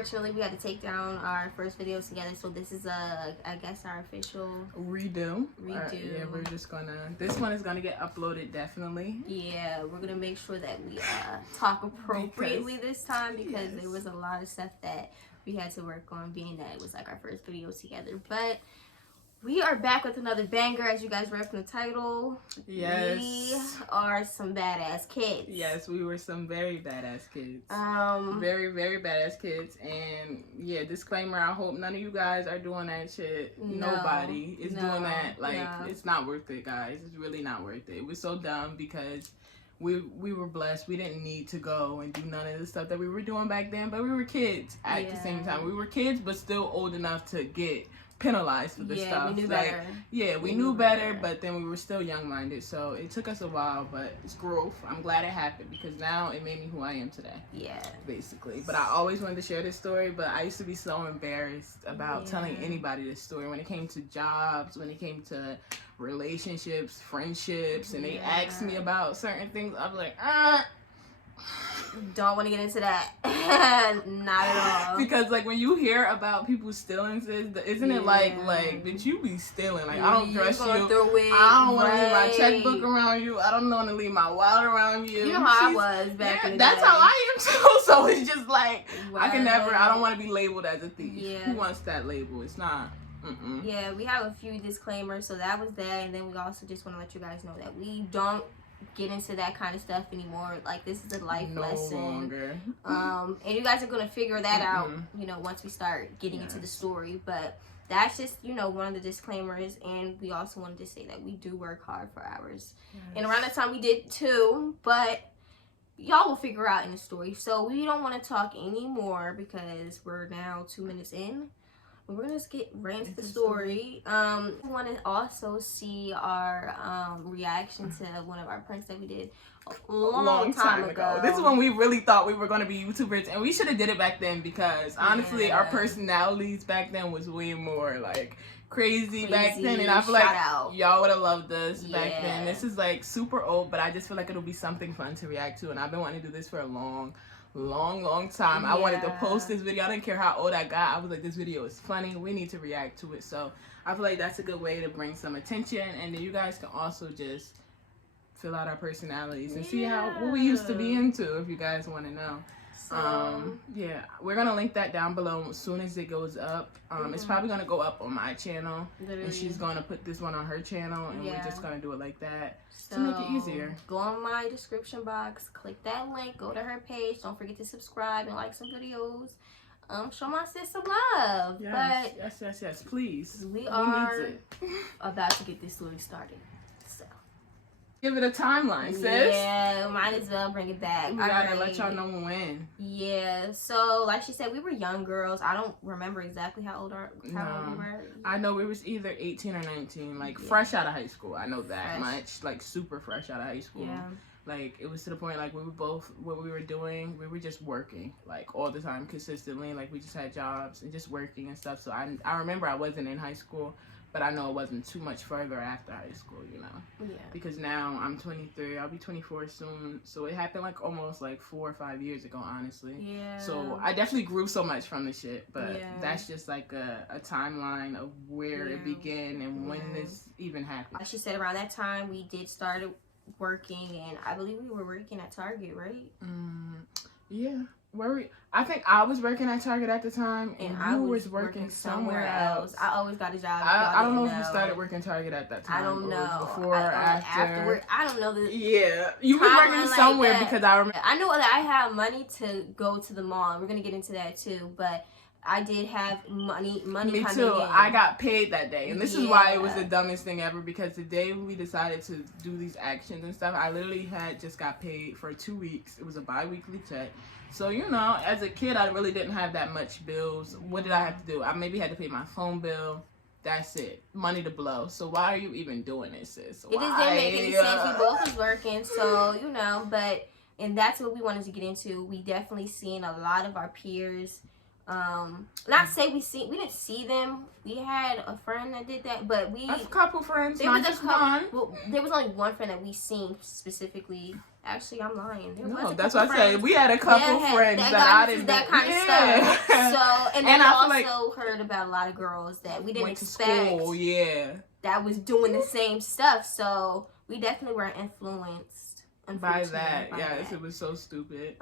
unfortunately, we had to take down our first videos together. So this is I guess our official redo. Yeah, we're just gonna. This one is gonna get uploaded definitely. Yeah, we're gonna make sure that we talk appropriately this time because there was a lot of stuff that we had to work on, being that it was like our first video together. But we are back with another banger, as you guys read from the title. Yes. We are some badass kids. Yes, we were some very badass kids. Very, very badass kids. And yeah, disclaimer, I hope none of you guys are doing that shit. Nobody is doing that. Like, it's not worth it, guys. It's really not worth it. It was so dumb because we were blessed. We didn't need to go and do none of the stuff that we were doing back then, but we were kids at the same time. We were kids, but still old enough to get penalized for this stuff. We knew better. Yeah, we knew better, but then we were still young-minded, so it took us a while, but it's growth. I'm glad it happened because now it made me who I am today. Yeah. Basically. But I always wanted to share this story, but I used to be so embarrassed about telling anybody this story when it came to jobs, when it came to relationships, friendships, and they asked me about certain things. I was like, don't want to get into that. Not at all. Because like when you hear about people stealing, isn't it like bitch, you be stealing? Like I don't trust you. I don't want to leave my checkbook around you. I don't want to leave my wallet around you. You know how I was back in the day. That's how I am too. So it's just like I don't want to be labeled as a thief. Yeah. Who wants that label? It's not. Yeah, we have a few disclaimers. So that was that, and then we also just want to let you guys know that we don't get into that kind of stuff anymore. Like, this is a life lesson. Longer. And you guys are gonna figure that out, you know, once we start getting into the story. But that's just, you know, one of the disclaimers. And we also wanted to say that we do work hard for ours. And around that time we did too, but y'all will figure out in the story. So we don't want to talk anymore because we're now 2 minutes in. We're gonna just get right into the story. We want to also see our reaction to one of our pranks that we did a long time ago. This is when we really thought we were gonna be YouTubers, and we should have did it back then because honestly, our personalities back then was way more like crazy back then, and I feel like y'all would have loved us back then. This is like super old, but I just feel like it'll be something fun to react to, and I've been wanting to do this for a long time. I wanted to post this video. I didn't care how old I got. I was like, this video is funny. We need to react to it. So I feel like that's a good way to bring some attention, and then you guys can also just fill out our personalities and see what we used to be into if you guys want to know. Yeah, we're gonna link that down below as soon as it goes up. It's probably gonna go up on my channel, and she's gonna put this one on her channel, and we're just gonna do it like that to make it easier. Go on my description box, click that link, go to her page. Don't forget to subscribe and like some videos. Show my sis some love. Yes, please. We are about to get this story started. Give it a timeline, sis. Yeah, might as well bring it back. We gotta let y'all know when. Yeah, so like she said, we were young girls. I don't remember exactly how old we were. I know we was either 18 or 19, like fresh out of high school. I know that much, like super fresh out of high school. Yeah. Like it was to the point like we were both, what we were doing, we were just working like all the time consistently. Like we just had jobs and just working and stuff. So I remember I wasn't in high school. But I know it wasn't too much further after high school, you know. Yeah. Because now I'm 23, I'll be 24 soon. So it happened like almost like 4 or 5 years ago, honestly. Yeah. So I definitely grew so much from the shit. But that's just like a timeline of where it began and when this even happened. Like she said, around that time we did start working, and I believe we were working at Target, right? Yeah. I think I was working at Target at the time, and I was working somewhere else. I always got a job. I don't know if you started working Target at that time. I don't know. Before or after. I don't know. Yeah, you were working somewhere because I remember. I know that I had money to go to the mall. We're gonna get into that too, but I did have money. Me too. I got paid that day, and this is why it was the dumbest thing ever. Because the day we decided to do these actions and stuff, I literally had just got paid for 2 weeks. It was a bi-weekly check. So, you know, as a kid, I really didn't have that much bills. What did I have to do? I maybe had to pay my phone bill. That's it. Money to blow. So why are you even doing this, sis? It just didn't make any sense. We both was working, so, you know, and that's what we wanted to get into. We definitely seen a lot of our peers Not say we didn't see them. We had a friend that did that, but a couple friends, not just one. Well, there was only one friend that we seen specifically. Actually, I'm lying. No, that's what I said. We had a couple friends that I didn't. That kind of stuff. So, and then we also heard about a lot of girls that we didn't expect. School, yeah. That was doing the same stuff. So we definitely were influenced by that. Yes, it was so stupid.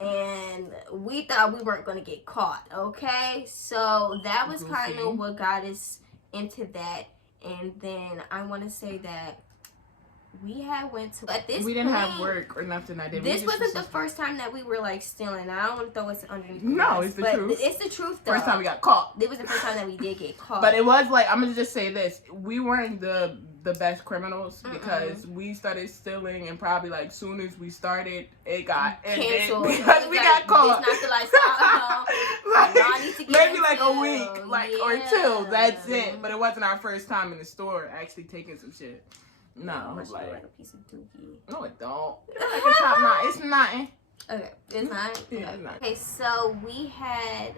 And we thought we weren't going to get caught, okay? So that was kind of what got us into that. And then I want to say that we had went to, at this we didn't have work or nothing. This wasn't the first time that we were like stealing. I don't want to throw it underneath. No, it's the truth. It's the truth though. First time we got caught. It was the first time that we did get caught. But it was like, I'm gonna just say this: we weren't the best criminals because we started stealing, and probably like soon as we started, it got canceled because we got caught. It's not the lights out. Maybe like a week, or two. That's it. But it wasn't our first time in the store actually taking some shit. No, like a piece of dookie. No, it don't. It's like a top knot. It's nothing. Okay, it's not. Yeah, it's not. Okay, so we had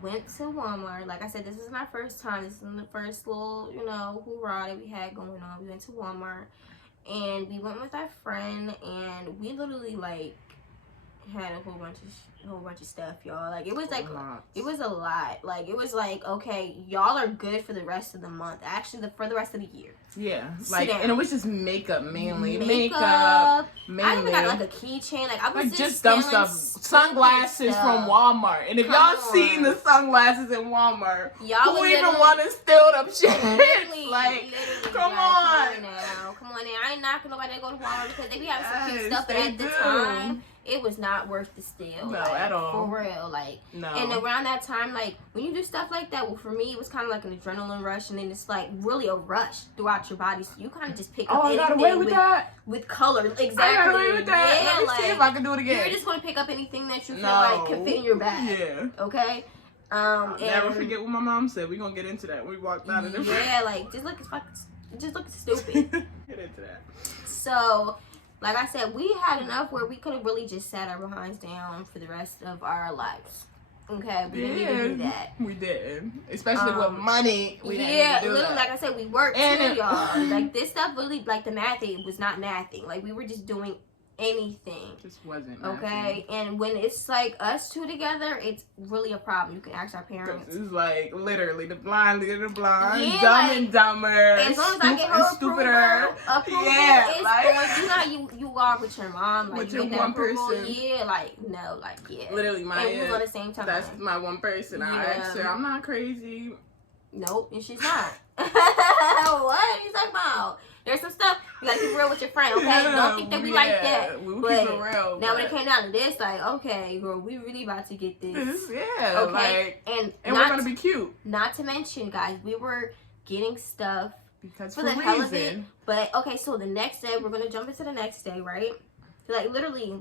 went to Walmart. Like I said, this isn't our first time. This is the first little, hoorah that we had going on. We went to Walmart, and we went with our friend, and we literally like had a whole bunch of stuff, y'all. Like it was like it was a lot. Like it was like, okay, y'all are good for the rest of the month. Actually, for the rest of the year. Yeah, like, and it was just makeup mainly. Makeup mainly. I even got like a keychain. Like I was like just dumb stuff. Sunglasses from Walmart. And if y'all seen the sunglasses in Walmart, who even want to steal them shit? Literally, come on. Come on now. I ain't knocking nobody that go to Walmart because they be having some cute stuff, but at the time, it was not worth the steal. No, at all. For real. Like, no. And around that time, like, when you do stuff like that, well, for me, it was kind of like an adrenaline rush, and then it's like really a rush throughout your body. So you kind of just pick up anything. I got away with that? With color. Exactly. I got away with that. Yeah, Let me see if I can do it again. You're just going to pick up anything that you feel like can fit in your bag. Yeah. Okay? I'll never forget what my mom said. We're going to get into that when we walked out of the Yeah, like, just looking stupid. Get into that. So, like I said, we had enough where we could have really just sat our behinds down for the rest of our lives. Okay, we didn't even do that. We didn't, especially with money. We didn't even do literally, that. like I said, we worked too, y'all. Like this stuff, really, like the math, it was not mathing. Like we were just doing anything. Just wasn't. Okay, and when it's like us two together, it's really a problem. You can ask our parents. It's like literally the blind leading the blind, yeah, dumb like, and dumber, as long as I get her stupider. Approval, yeah, it's like going, you know how you are with your mom, like with you your get one approval, person. Yeah, like no, like yeah. Literally, my and we was on the same time. That's my one person. I asked her, I'm not crazy. Nope, and she's not. What are you talking about? There's some stuff you gotta keep real with your friend, okay? Yeah, don't think that we like that. We but keep it real. Now when it came down to this, like, okay, girl, we really about to get this. Yeah, okay. Like, and we're gonna be cute. Not to mention, guys, we were getting stuff because for the hell of it. But okay, so the next day, we're gonna jump into the next day, right? Like literally,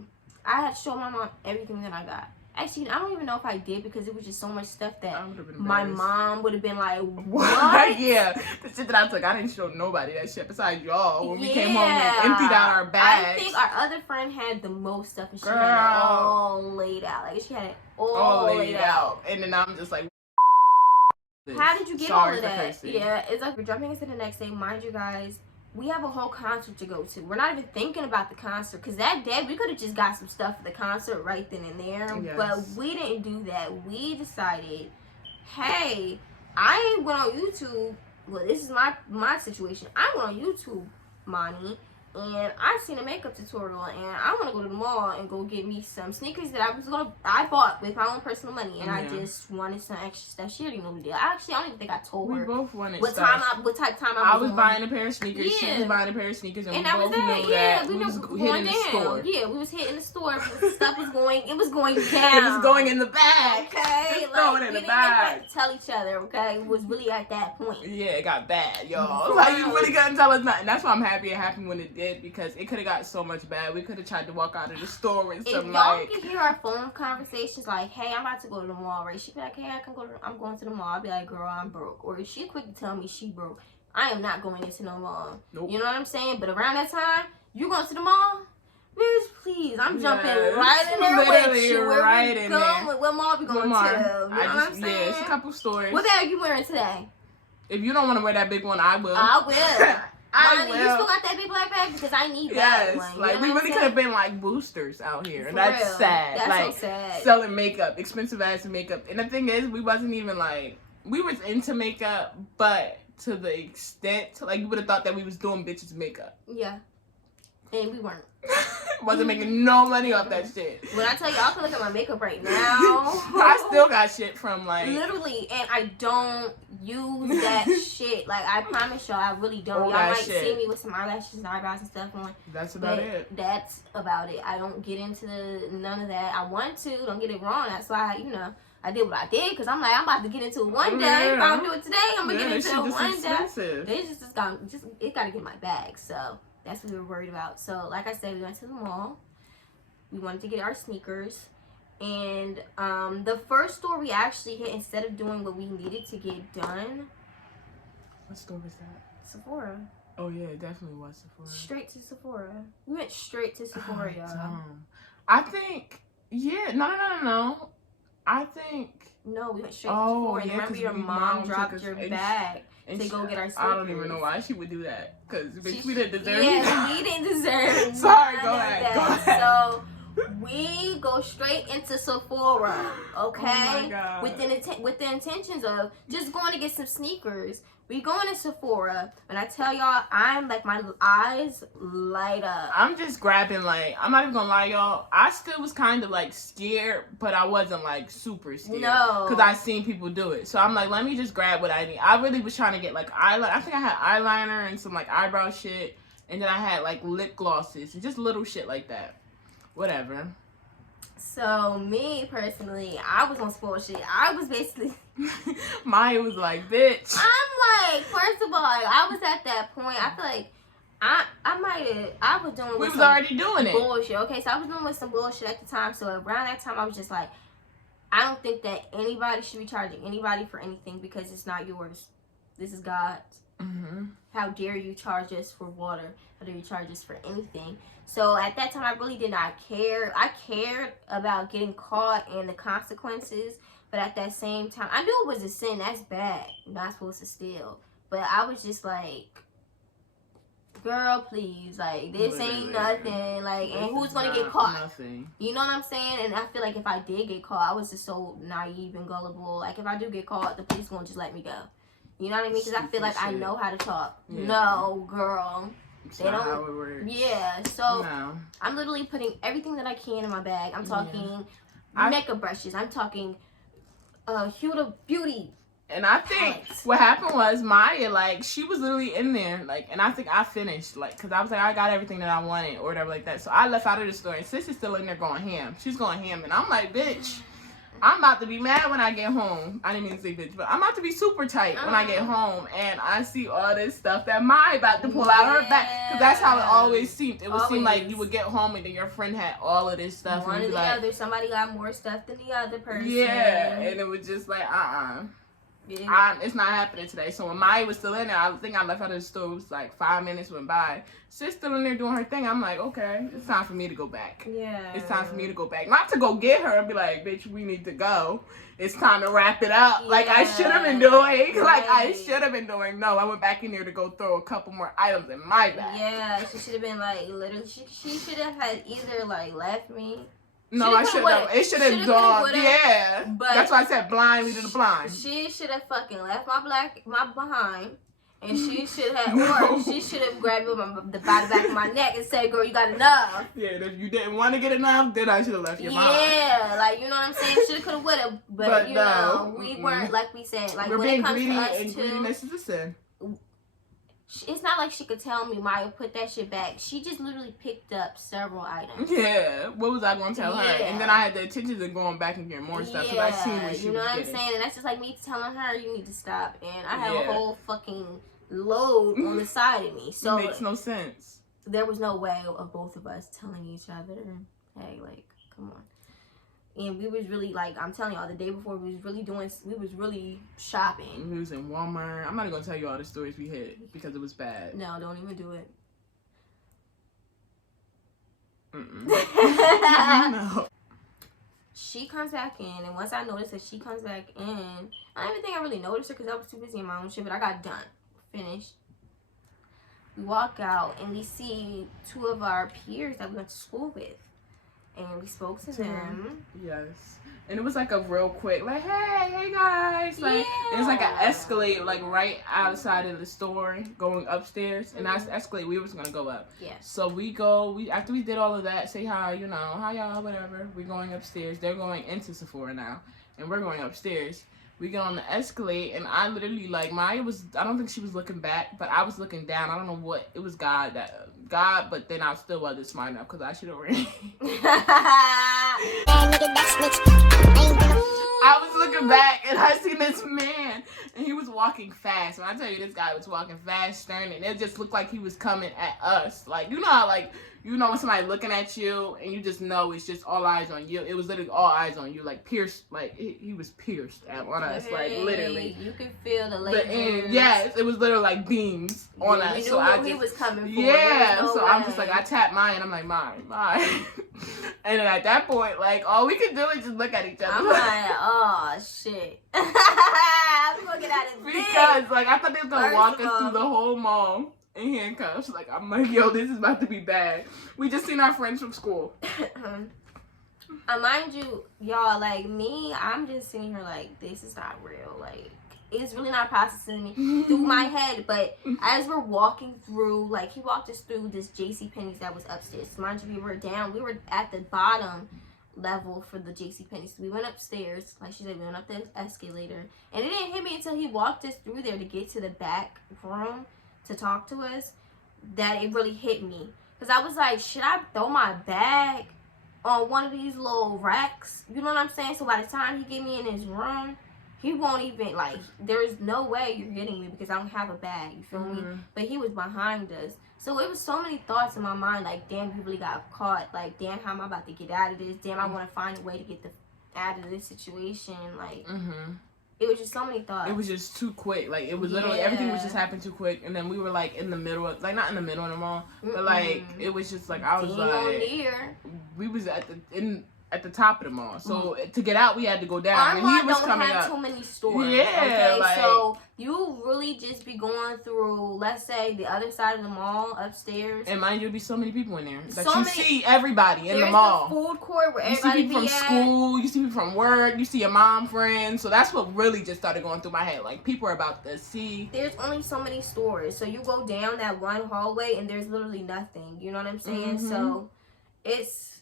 I had to show my mom everything that I got. Actually, I don't even know if I did because it was just so much stuff that my mom would have been like, what? Yeah, the shit that I took, I didn't show nobody that shit besides y'all when we came home and emptied out our bags. I think our other friend had the most stuff and she had it all laid out. Like, she had it all laid out. And then I'm just like, how did you get all of that? Yeah, it's like we're jumping into the next day. Mind you guys, we have a whole concert to go to. We're not even thinking about the concert because that day we could have just got some stuff for the concert right then and there. Yes. But we didn't do that. We decided, hey, I went on YouTube. Well, this is my situation. I went on YouTube, Monty, and I seen a makeup tutorial, and I want to go to the mall and go get me some sneakers that I bought with my own personal money, and I just wanted some extra stuff. She already knew the deal. Actually, I don't even think I told her. We both wanted what stuff. type of time I was buying a pair of sneakers. Yeah. She was buying a pair of sneakers, and we both knew that. We was hitting the store. Yeah, we was hitting the store. Stuff was going. It was going down. It was going in the bag. Okay, just throw it in the bag. To tell each other. Okay, it was really at that point. Yeah, it got bad, y'all. Like you really couldn't tell us nothing. That's why I'm happy it happened when it did because it could have got so much bad. We could have tried to walk out of the store with some y'all can hear our phone conversations like, hey, I'm about to go to the mall, right? She'd be like, hey, I'm going to the mall. I'll be like, girl, I'm broke. Or she quick to tell me she broke. I am not going into no mall. Nope. You know what I'm saying? But around that time, you going to the mall? Bitch, please. I'm jumping right in there with you. Where we going? What mall we going to? You know what I'm saying? Yeah, it's a couple stores. What bag are you wearing today? If you don't want to wear that big one, I will. I will. I will. You still got that big black bag? Because I need that one. Yes. Like, we really could have been like boosters out here. And that's real. sad. That's like, so sad. Selling makeup, expensive ass makeup. And the thing is, we wasn't even like, we was into makeup, but to the extent, like, you would have thought that we was doing bitches makeup. Yeah. And we weren't. Wasn't making no money off that shit. When I tell you, I can look at my makeup right now. I still got shit from like... Literally, and I don't use that shit. Like, I promise y'all, I really don't. Y'all might see me with some eyelashes and eyebrows and stuff on. That's about it. That's about it. I don't get into none of that. I want to. Don't get it wrong. That's why, I did what I did. Because I'm like, I'm about to get into it one day. If I don't do it today, I'm going to get into it one day. It got to get my bag, so... That's what we were worried about. So, like I said, we went to the mall. We wanted to get our sneakers. And the first store we actually hit, instead of doing what we needed to get done... What store was that? Sephora. Oh, yeah, it definitely was Sephora. Straight to Sephora. We went straight to Sephora, y'all. I think... Yeah, no. I think... No, we went straight to Sephora. And remember your mom dropped your bag. And to go get our sneakers. I don't even know why she would do that. Because we didn't deserve it. Yeah, we didn't deserve it. Sorry, go ahead. So, we go straight into Sephora, okay? Oh my God. With the intentions of just going to get some sneakers. We going to Sephora, and I tell y'all, I'm like, my eyes light up. I'm just grabbing, like, I'm not even gonna lie, y'all. I still was kind of, like, scared, but I wasn't, like, super scared. No. Because I seen people do it. So I'm like, let me just grab what I need. I really was trying to get, like, eyeliner. I think I had eyeliner and some, like, eyebrow shit. And then I had, like, lip glosses and just little shit like that. Whatever. So, me, personally, I was on spoiled shit. I was basically... Maya was like, bitch. I'm like, first of all, I was at that point, I feel like I was doing we was already doing bullshit. Okay, so I was doing with some bullshit at the time. So around that time, I was just like, I don't think that anybody should be charging anybody for anything because it's not yours. This is God's. Mm-hmm. How dare you charge us for water? How dare you charge us for anything? So at that time, I really did not care. I cared about getting caught and the consequences. But at that same time, I knew it was a sin. That's bad. You're not supposed to steal. But I was just like, girl, please. Like, this ain't nothing. Like, and who's going to get caught? Nothing. You know what I'm saying? And I feel like if I did get caught, I was just so naive and gullible. Like, if I do get caught, the police going to just let me go. You know what I mean? Because I feel like I know how to talk. Yeah. No, girl. They don't. How it works. Yeah. So, I'm literally putting everything that I can in my bag. I'm talking makeup brushes. I'm talking... Huda Beauty. And I think what happened was Maya, like, she was literally in there, like, and I think I finished, like, because I was like, I got everything that I wanted or whatever like that. So I left out of the store, and Sis is still in there going ham. She's going ham, and I'm like, bitch, I'm about to be mad when I get home. I didn't mean to say bitch, but I'm about to be super tight when I get home, and I see all this stuff that Maya about to pull out her back, because that's how it always seemed. It would seem like you would get home, and then your friend had all of this stuff. One or the other. Somebody got more stuff than the other person. Yeah, and it was just like, it's not happening today. So when Maya was still in there, I think I left out of the store. It was like 5 minutes went by. She's still in there doing her thing. I'm like, okay, it's time for me to go back. Yeah. It's time for me to go back. Not to go get her and be like, bitch, we need to go. It's time to wrap it up. Yeah. Like I should have been doing. Right. Like I should have been doing. No, I went back in there to go throw a couple more items in my bag. Yeah, she should have been like, literally, she should have had either like left me. No, I should have. It should have dawned. Yeah. But that's why I said blind leading the blind. She should have fucking left my behind. And she should have, or she should have grabbed me by the back of my neck and said, girl, you got enough. Yeah, if you didn't want to get enough, then I should have left your mom. Yeah, like, you know what I'm saying? Should have, could have, would have. But you know, we weren't, like we said, like, we're when being it comes greedy, to us, and too. Greediness is a sin. It's not like she could tell me, Maya, put that shit back. She just literally picked up several items. Yeah. What was I going to tell her? And then I had the intentions of going back and getting more stuff because I seen what she was getting. You know what I'm saying? And that's just like me telling her, you need to stop. And I have a whole fucking load on the side of me. So it makes no sense. There was no way of both of us telling each other, hey, like, come on. And we was really, like, I'm telling y'all, the day before, we was really shopping. We was in Walmart. I'm not going to tell you all the stories we hit because it was bad. No, don't even do it. No. She comes back in, and once I noticed that she comes back in, I don't even think I really noticed her because I was too busy in my own shit, but I got done. Finished. We walk out, and we see two of our peers that we went to school with. And we spoke to them. Yes. And it was like a real quick, like, hey guys. Like, yeah. It's like an Escalade, like right outside of the store, going upstairs. And that's Escalade, we was going to go up. Yeah. So after we did all of that, say hi, hi y'all, whatever. We're going upstairs. They're going into Sephora now. And we're going upstairs. We get on the Escalade, and I literally, like, Maya I don't think she was looking back, but I was looking down. I don't know what, it was God, but then I still wasn't smart enough because I should have ran. I was looking back, and I seen this man, and he was walking fast. When I tell you this guy was walking fast, stern, and it just looked like he was coming at us. Like, you know how, like, when somebody looking at you, and you just know it's just all eyes on you. It was literally all eyes on you, like pierced, like he was pierced on us, like literally. You could feel the lasers. Yes, it was literally like beams on us. So he was coming for. Yeah, so I'm just like, I tapped mine, and I'm like, mine. And then at that point, like, all we could do is just look at each other. I'm like, oh shit. I'm looking at it because like I thought they was gonna walk us through the whole mall in handcuffs. Like, I'm like, yo, this is about to be bad. We just seen our friends from school. Mind you, y'all, like me, I'm just sitting here like, this is not real. Like, it's really not processing through my head. But as we're walking through, like, he walked us through this JCPenney's that was upstairs. Mind you, we were at the bottom level for the JCPenney's. So we went upstairs, like she said, we went up the escalator. And it didn't hit me until he walked us through there to get to the back room to talk to us, that it really hit me. Because I was like, should I throw my bag on one of these little racks? You know what I'm saying? So by the time he get me in his room, he won't even, like, there's no way you're getting me because I don't have a bag. You feel me? But he was behind us. So it was so many thoughts in my mind, like, damn, he really got caught. Like, damn, how am I about to get out of this? Damn, I want to find a way to get out of this situation. Like, it was just so many thoughts. It was just too quick. Like, it was literally, everything was just happening too quick. And then we were, like, in the middle of, like, not in the middle of the mall, but, like, it was just, like, I was, we was at the top of the mall. So, to get out, we had to go down. Our and he was coming have up. too many stores. Yeah, okay? like, so, you really just be going through, let's say, the other side of the mall, upstairs. And mind you, there'll be so many people in there. Like, you see everybody in the mall. There's the food court where You everybody see people from school, you see people from work, you see your mom friends. So that's what really just started going through my head. Like, people are about to see. There's only so many stores. So you go down that one hallway and there's literally nothing. You know what I'm saying? So it's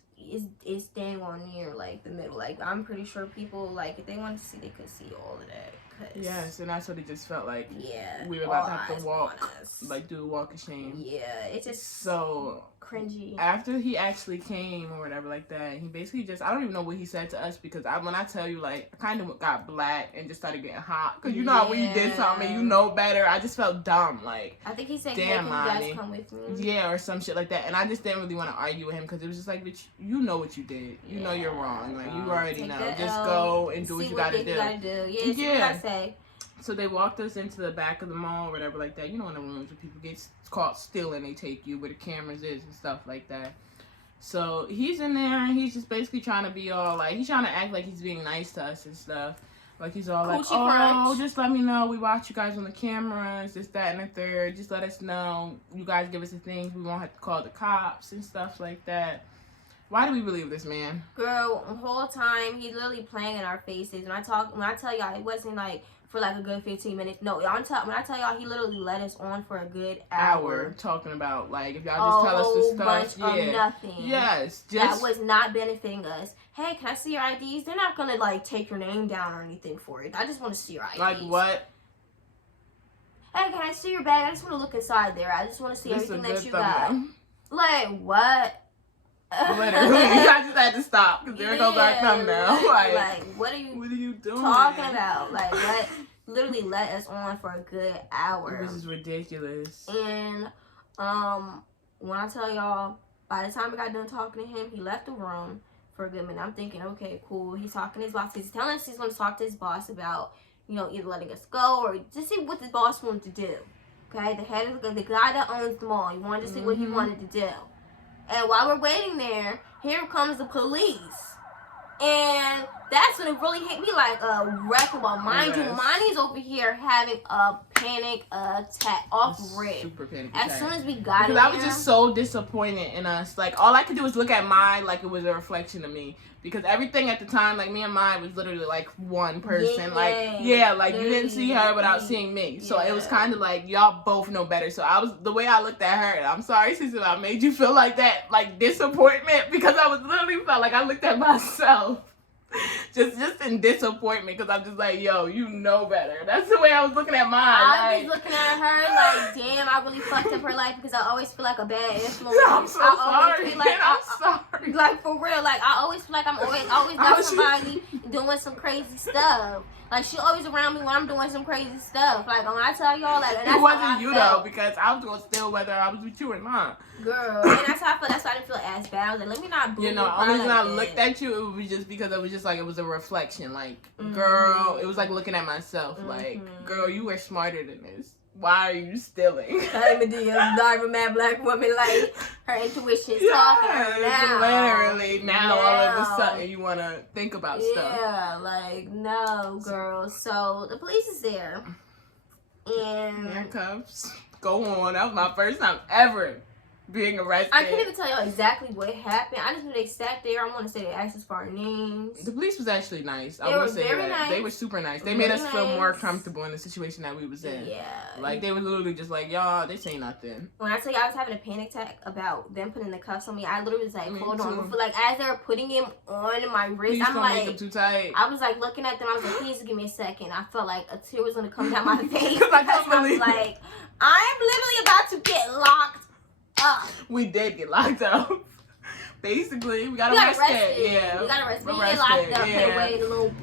dang on near, like, the middle. Like, I'm pretty sure people, like, if they wanted to see, they could see all of that. Yes, and that's what it just felt like. Yeah. We were about to have to walk, like, do a walk of shame. Yeah, it's just so cringy. After he actually came or whatever like that, he basically just, I don't even know what he said to us, because when I tell you, like, I kind of got black and just started getting hot, because you know how when you did something and you know better, I just felt dumb. Like, I think he said, damn, hey, can you guys come with me? Yeah, or some shit like that. And I just didn't really want to argue with him, because it was just like, bitch, you know what you did. You know you're wrong. Like, you already know. Just go and do what you gotta do. Yeah, what I say. So they walked us into the back of the mall or whatever like that. You know, in the rooms where people get caught stealing, they take you where the cameras is and stuff like that. So he's in there and he's just basically trying to be all like, he's trying to act like he's being nice to us and stuff. Like, he's all like, oh, just let me know. We watch you guys on the cameras, this, that, and the third. Just let us know. You guys give us the things. We won't have to call the cops and stuff like that. Why do we believe this man? Girl, the whole time, he's literally playing in our faces. When I tell y'all, it wasn't like for like a good 15 minutes. No, when I tell y'all, he literally let us on for a good hour. Talking about, like, if y'all just tell us this stuff. Bunch of nothing. Yes. That was not benefiting us. Hey, can I see your IDs? They're not going to, like, take your name down or anything for it. I just want to see your IDs. Like what? Hey, can I see your bag? I just want to look inside there. I just want to see everything that you got. Like, what? Literally, I just had to stop because there goes our thumb now. Like, what are you doing? Talking about? Like, literally let us on for a good hour. This is ridiculous. And when I tell y'all, by the time I got done talking to him, he left the room for a good minute. I'm thinking, okay, cool. He's talking to his boss. He's telling us he's going to talk to his boss about, you know, either letting us go or just see what the boss wanted to do. Okay, the guy that owns the mall. He wanted to see what he wanted to do. And while we're waiting there, here comes the police. And that's when it really hit me like a wrecking ball. Mind you, Monty's over here having a panic attack off rip. Super panic attack. As soon as we got because I was just so disappointed in us. Like, all I could do was look at Mai like it was a reflection of me. Because everything at the time, like, me and Mai was literally like one person. Like, you didn't see her without seeing me. So it was kind of like, y'all both know better. So the way I looked at her, and I'm sorry, sis, if I made you feel like that, like, disappointment. Because I was literally felt like I looked at myself. Just in disappointment, because I'm just like, yo, you know better. That's the way I was looking at mine. I was looking at her like, damn, I really fucked up her life, because I always feel like a bad influence. I'm so sorry. I'm sorry. Like, for real, like, I always feel like I'm always got somebody doing some crazy stuff. Like, she always around me when I'm doing some crazy stuff. Like, when I tell y'all, like, and that's it wasn't you though, because I was gonna steal whether I was with you or not. Girl, and that's how I feel. That's why I didn't feel as bad. I was like, let me not. You know, only reason I looked at you, it was just because it was just like it was a reflection. Like, girl, it was like looking at myself. Like, girl, you were smarter than this. Why are you stealing? I'm a diva mad black woman. Like, her intuition's talking to her now. Literally, now all of a sudden you want to think about stuff. Yeah, like, no, girl. So the police is there, and handcuffs. Go on. That was my first time ever being arrested. I can't even tell y'all exactly what happened. I just knew they sat there. I want to say they asked us for our names. The police was actually nice. They were very nice. They were super nice. They made us feel more comfortable in the situation that we was in. Yeah. Like, they were literally just like, y'all, this ain't nothing. When I tell you I was having a panic attack about them putting the cuffs on me, I literally was like, hold on. But, like, as they were putting him on my wrist, Please I'm don't like, make them too tight. I was like looking at them. I was like, please give me a second. I felt like a tear was gonna come down my face. I was like, I'm literally about to get locked up. We did get locked up. Basically, we got arrested. Yeah, we got arrested. We get locked up. Yeah. Put away the little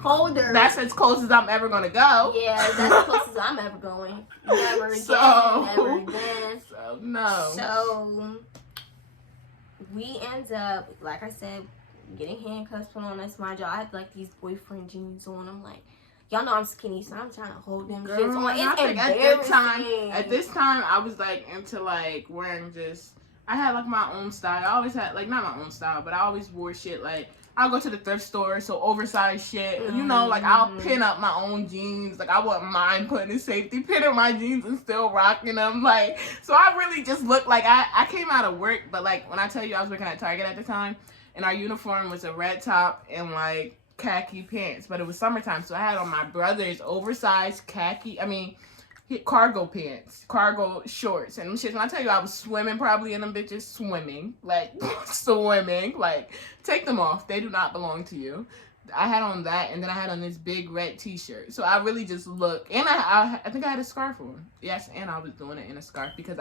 holder. That's as close as I'm ever gonna go. Yeah, that's as close as I'm ever going. Never again. Never again. So no. So we end up, like I said, getting handcuffs put on us. My jaw. I had like these boyfriend jeans on. I'm like, y'all know I'm skinny, so I'm trying to hold them shits on. It's embarrassing. At this time, I was like into like wearing just. I had like my own style. I always had like not my own style, but I always wore shit like I'll go to the thrift store, so oversized shit. You know, like I'll pin up my own jeans. Like I wouldn't mind putting a safety pin in my jeans and still rocking them. Like so, I really just looked like I came out of work, but like when I tell you I was working at Target at the time, and our uniform was a red top and like khaki pants, but it was summertime, so I had on my brother's oversized cargo pants, cargo shorts, and them shit. When I tell you I was swimming probably in them bitches, swimming, like, take them off. They do not belong to you. I had on that, and then I had on this big red t-shirt. So I really just look, and I think I had a scarf on. Yes, and I was doing it in a scarf because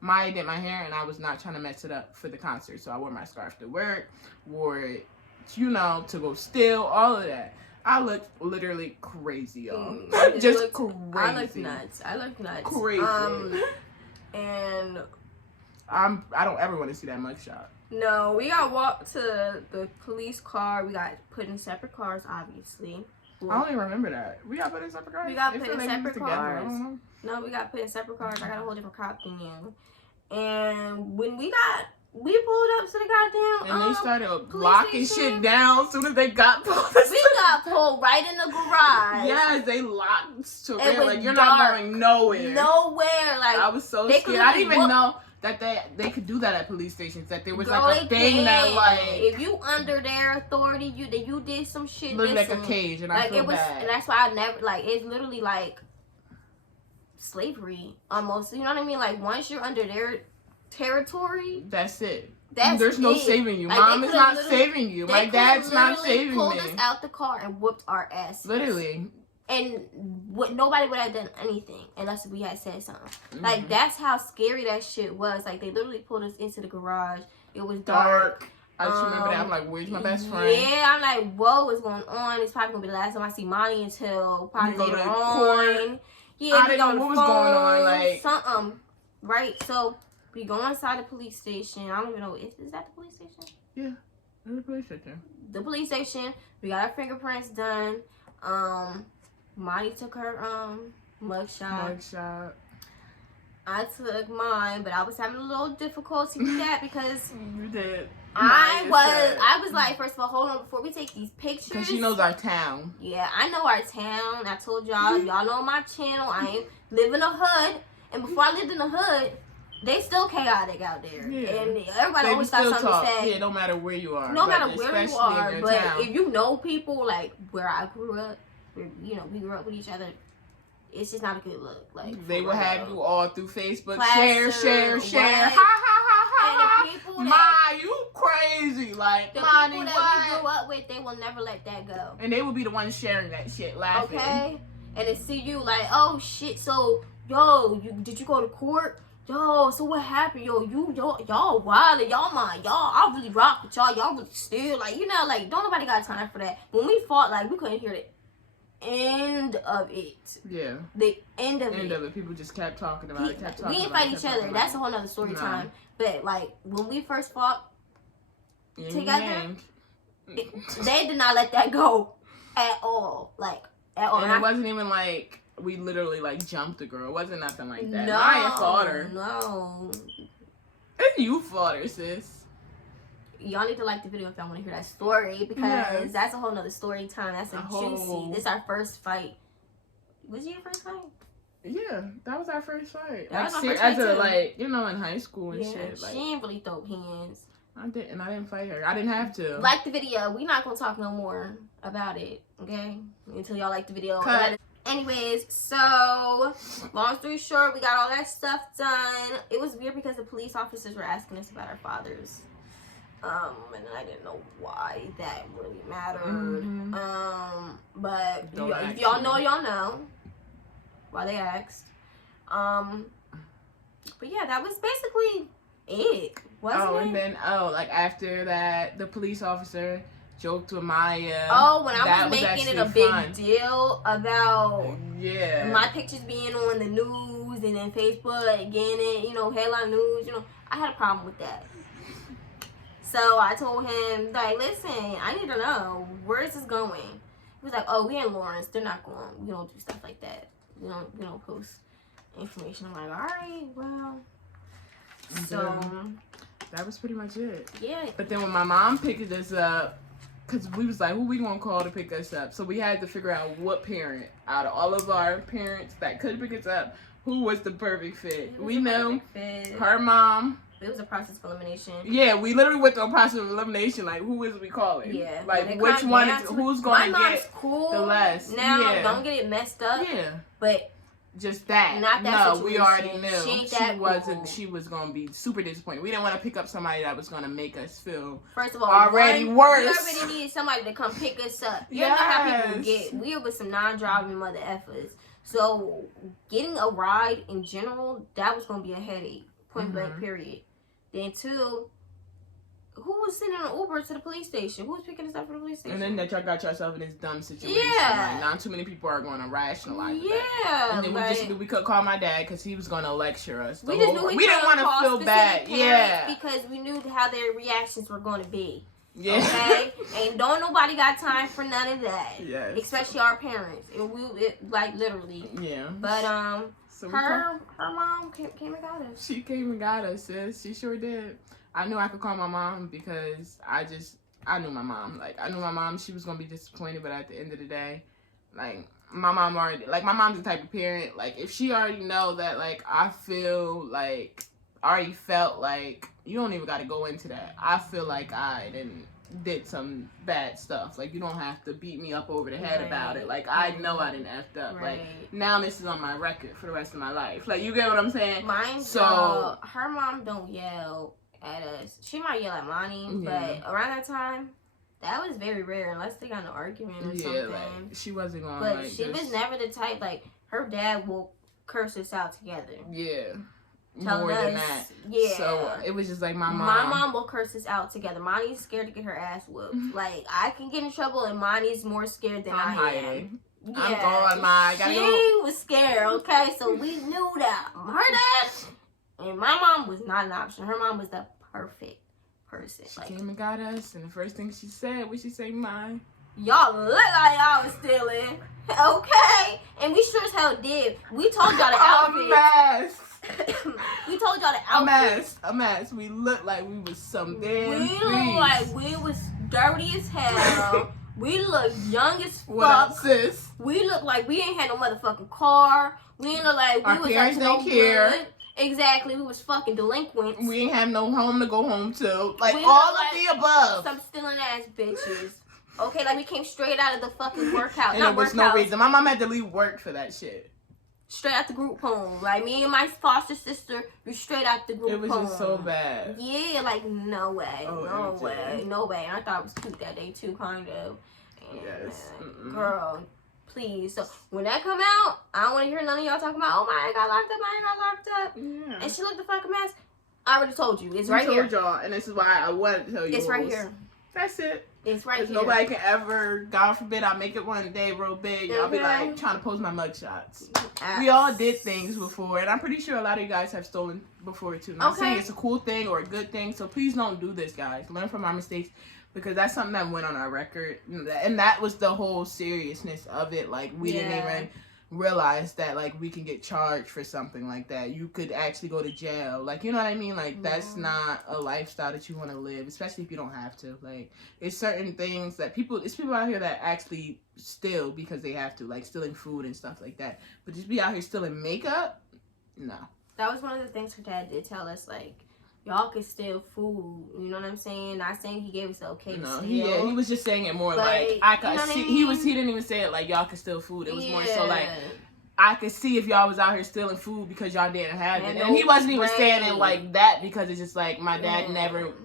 Maya did my hair, and I was not trying to mess it up for the concert. So I wore my scarf to work, wore it, you know, to go steal, all of that. I look literally crazy, y'all. Just crazy. I look nuts. Crazy. And I don't ever want to see that mugshot. No, we got walked to the police car. We got put in separate cars, obviously. I don't even remember that. We got put in separate cars? We got put in separate cars. No, we got put in separate cars. I got a whole different cop than you. And when we pulled up to the goddamn and they started locking shit down as soon as they got pulled. We got pulled right in the garage. Yes, they locked to real. Like you're not going nowhere. Nowhere. Like I was so scared. I didn't even know that they could do that at police stations. That there was like a thing that like if you under their authority, you did some shit. Looked like a cage, and I feel bad. And that's why I never like. It's literally like slavery almost. You know what I mean? Like once you're under their territory, that's it. There's no saving you. Like, Mom is not saving you. My dad's not saving me. They pulled us out the car and whooped our ass. Literally. And nobody would have done anything unless we had said something. Like that's how scary that shit was. Like they literally pulled us into the garage. It was dark. I just remember that. I'm like, where's my best friend? Yeah, I'm like, whoa, what's going on? It's probably gonna be the last time I see Monty until probably later on. Yeah, I didn't know what was going on. Like something, right? So. We go inside the police station. I don't even know. Is that the police station? Yeah, the police station. The police station. We got our fingerprints done. Monty took her mugshot. I took mine, but I was having a little difficulty with that because you did. I was like, first of all, hold on, before we take these pictures. Because she knows our town. Yeah, I know our town. I told y'all know my channel. I ain't live in the hood. And before I lived in the hood, they still chaotic out there. Yeah. And everybody always got something to say. Yeah, no matter where you are. No matter where you are. But if you know people, like where I grew up, where, you know, we grew up with each other, it's just not a good look. Like they will have you all through Facebook. Share. Ha, ha, ha, ha. And the people that, you crazy. Like, the people that we grew up with, they will never let that go. And they will be the ones sharing that shit, laughing. Okay? And to see you like, oh, shit, so, yo, did you go to court? Yo, so what happened? Y'all wild, y'all I really rock with y'all really still, like, you know, like, don't nobody got time for that. When we fought, like, we couldn't hear the end of it. Yeah. The end of it. People just kept talking about it, we didn't fight each other. That's a whole nother story time. But, like, when we first fought together, they did not let that go at all. Like, at all. And it wasn't even like we literally like jumped the girl. It wasn't nothing like that. No, I fought her. No. And you fought her, sis. Y'all need to like the video if y'all want to hear that story, because that's a whole nother story time. That's a juicy. This is our first fight. Was it your first fight? Yeah, that was our first fight. That was our first fight too. Like, you know, in high school and shit. Like, she didn't really throw hands. I didn't fight her. I didn't have to. Like the video. We not gonna talk no more about it, okay? Until y'all like the video. Anyways, so long story short, we got all that stuff done. It was weird because the police officers were asking us about our fathers. And I didn't know why that really mattered. But if y'all know, y'all know why they asked. But yeah, that was basically it. Wasn't it? And then like after that, the police officer joked with Maya. Oh, when I was making it a big deal about my pictures being on the news and then Facebook getting it, you know, headline news, you know, I had a problem with that. So I told him, like, listen, I need to know, where is this going? He was like, oh, we in Lawrence. They're not going. We don't do stuff like that. We don't post information. I'm like, all right, well. So that was pretty much it. Yeah. But then when my mom picked us up, because we was like, who we gonna call to pick us up? So we had to figure out what parent out of all of our parents that could pick us up, who was the perfect fit. We knew her mom. It was a process of elimination. Yeah, we literally went through a process of elimination. Like, who is we calling? Yeah. Like, which one is, who's going to get cool the less? Now, don't get it messed up. Yeah. But just that. Not that no, situation. We already knew. She was going to be super disappointed. We didn't want to pick up somebody that was going to make us feel first of all, already worse. We already needed somebody to come pick us up. You know how people get. We were with some non-driving mother effers. So, getting a ride in general, that was going to be a headache. Point blank, period. Then two, who was sending an Uber to the police station? Who was picking us up from the police station? And then that y'all got yourself in this dumb situation. Yeah. Like, not too many people are going to rationalize that. And then we could call my dad because he was going to lecture us. We just knew we didn't want to feel bad. Yeah. Because we knew how their reactions were going to be. Yeah. Okay? And don't nobody got time for none of that. Yes. Especially our parents. Like literally. Yeah. But so her mom came and got us. She came and got us, sis. She sure did. I knew I could call my mom because I knew my mom. Like, I knew my mom, she was going to be disappointed, but at the end of the day, like, my mom's the type of parent, like, if she already know that, like, I already felt like, you don't even got to go into that. I feel like I did some bad stuff. Like, you don't have to beat me up over the head about it. Like, I know I didn't effed up. Like, now this is on my record for the rest of my life. Like, you get what I'm saying? Her mom don't yell at us. She might yell at Monty, but around that time, that was very rare unless they got an argument or something. Like, she wasn't going to, but she was never the type, like, her dad will curse us out together. Yeah. More than that. Yeah. So it was just like my mom. My mom will curse us out together. Monty's scared to get her ass whooped. Like, I can get in trouble and Monty's more scared than I am. Yeah. I'm going, She was scared, okay? So we knew that. Her dad and my mom was not an option. Her mom was the perfect person. She came and got us, and the first thing she said, what she say, mine? Y'all look like y'all was stealing. Okay? And we sure as hell did. We told y'all the outfits. We told y'all the outfit. A mess. We looked like we was some damn We thieves. looked like we was dirty as hell. We look young as fuck. What up, sis? We look like we ain't had no motherfucking car. We ain't look like we Our was parents like no didn't care. good. Exactly, we was fucking delinquents. We ain't have no home to go home to. Like We all look of the above. Some stealing ass bitches. Okay, like we came straight out of the fucking workout. And there was no reason. My mom had to leave work for that shit. Straight out the group home. Like me and my foster sister, we straight out the group home. It was just so bad. Yeah, like no way. Oh, no way. No way. And I thought it was cute that day too, kind of. And, Yes. girl, please. So when that come out, I don't want to hear none of y'all talking about, oh my, I got locked up, I got locked up. Yeah. And she looked the fucking mess. I already told you. It's right I here. told y'all, and this is why I wanted to tell you. It's right here. That's it. It's right here. Nobody can ever, God forbid, I make it one day real big. I'll be like trying to post my mug shots. We all did things before, and I'm pretty sure a lot of you guys have stolen before too. I'm not saying it's a cool thing or a good thing, so please don't do this, guys. Learn from our mistakes, because that's something that went on our record, and that was the whole seriousness of it. Like we didn't even realize that like we can get charged for something like that. You could actually go to jail. Like, you know what I mean? Like that's not a lifestyle that you want to live, especially if you don't have to. Like it's certain things that it's people out here that actually steal because they have to, like stealing food and stuff like that. But just be out here stealing makeup? No. That was one of the things her dad did tell us, like, y'all can steal food, you know what I'm saying? Not saying he gave us the okay to steal. He was just saying it more like I could see. He didn't even say it like y'all could steal food. It was more so like I could see if y'all was out here stealing food because y'all didn't have it. And he wasn't even saying it like that, because it's just like my dad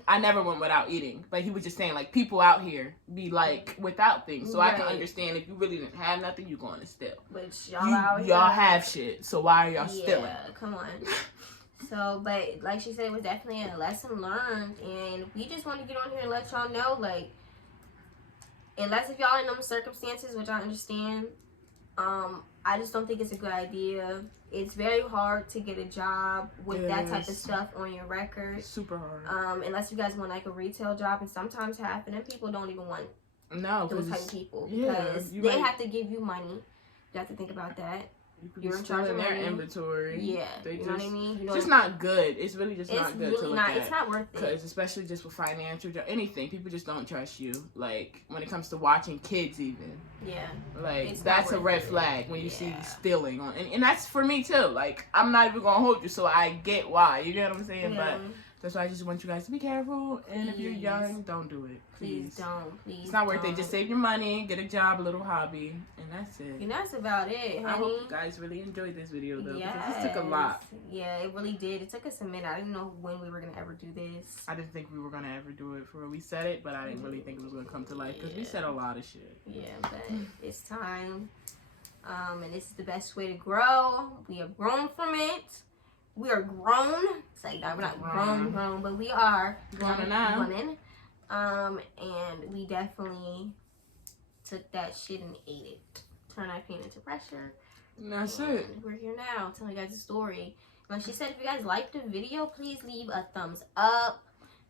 I never went without eating. But he was just saying like people out here be like without things. So I can understand if you really didn't have nothing, you going to steal. But y'all have shit. So why are y'all stealing? Come on. So, but like she said, it was definitely a lesson learned, and we just want to get on here and let y'all know, like, unless if y'all in them circumstances, which I understand, I just don't think it's a good idea. It's very hard to get a job with that type of stuff on your record. Super hard. Unless you guys want like a retail job, and sometimes half of them people don't even want those type of people, because they have to give you money. You have to think about that. You're in charge of their inventory. Yeah, you know what I mean? It's just not good. It's really just not good to look at. It's not worth it. Because especially just with financial, anything, people just don't trust you. Like, when it comes to watching kids even. Yeah. Like, that's a red flag when you see stealing. And that's for me, too. Like, I'm not even going to hold you, so I get why. You get what I'm saying? But that's why I just want you guys to be careful. And if you're young, don't do it. Please don't. Please. It's not worth it. Just save your money, get a job, a little hobby, and that's it. And that's about it, honey. I hope you guys really enjoyed this video, though. Yes. Because this took a lot. Yeah, it really did. It took us a minute. I didn't know when we were going to ever do this. I didn't think we were going to ever do it for real. We said it, but I didn't really think it was going to come to life, because we said a lot of shit. Yeah, but it's time. And this is the best way to grow. We have grown from it. We are grown. It's like, we're not grown, but we are grown women. And we definitely took that shit and ate it. Turned our pain into pressure. And that's it. We're here now telling you guys a story. Like she said, if you guys liked the video, please leave a thumbs up,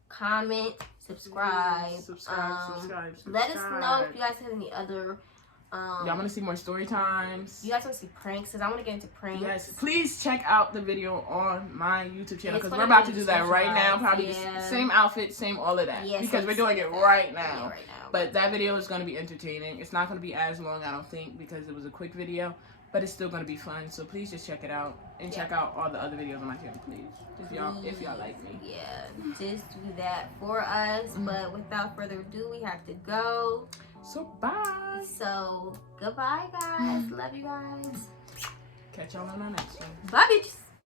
comment, subscribe. Subscribe. Let us know if you guys have any other y'all want to see more story times? You guys want to see pranks? Because I want to get into pranks. Yes. Please check out the video on my YouTube channel, because we're about to do that right now. Probably the same outfit, same all of that. Because we're doing it right now. But that video is going to be entertaining. It's not going to be as long, I don't think, because it was a quick video. But it's still going to be fun. So please just check it out. And check out all the other videos on my channel, please. If y'all like me. Yeah. Just do that for us. But without further ado, we have to go. So bye. So goodbye, guys. Love you guys. Catch y'all on our next one. Bye, bitches.